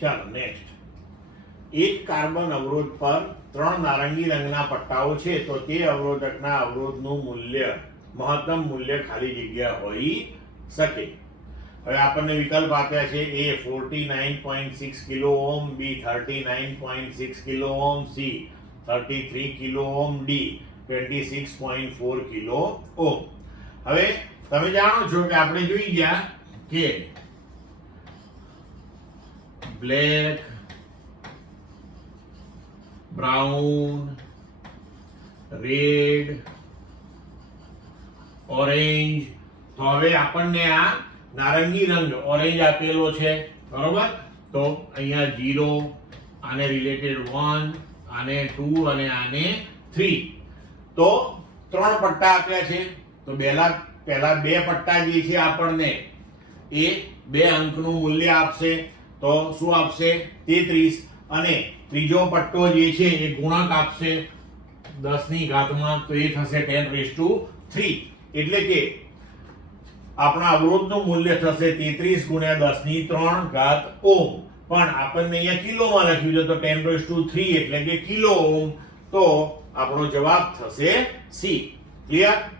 ચાલો નેક્સ્ટ, એક કાર્બન અવરોધ પર 3 નારંગી રંગના પટ્ટાઓ છે તો તે અવરોધકના અવરોધનું મૂલ્ય મહત્તમ મૂલ્ય ખાલી જગ્યા હોઈ શકે. હવે આપણને વિકલ્પ આપ્યા છે A 49.6 kilo ohm, B 39.6 kilo ohm, C 33 kilo ohm, D 26.4 kilo ohm. હવે તમે જાણો છો કે આપણે જોઈ ગયા કે બ્લેક, બ્રાઉન, રેડ, ઓરેન્જ. તો હવે આપણને આ નારંગી રંગ ઓરેન્જ આપેલો છે, બરોબર? તો અહીંયા 0, આને રિલેટેડ 1, આને 2 અને આને 3. તો 3 પટ્ટા આપ્યા છે. તો પહેલા બે પટ્ટા જે છે આપણને એ 2 અંકનું મૂલ્ય આપશે. તો શું આપશે? 33. અને ત્રીજો પટ્ટો જે છે એ ગુણક આપશે 10 ની ઘાતમાં, તો એ થશે 10⁻3. એટલે કે આપણા અવરોધનું મૂલ્ય થશે 33 ગુણ્યા 10 ની 3 ઘાત ઓહમ. પણ આપણને અહીંયા કિલોમાં લખ્યું છે તો 10⁻3 એટલે કે કિલો ઓહમ. તો આપણો જવાબ થશે C. ક્લિયર?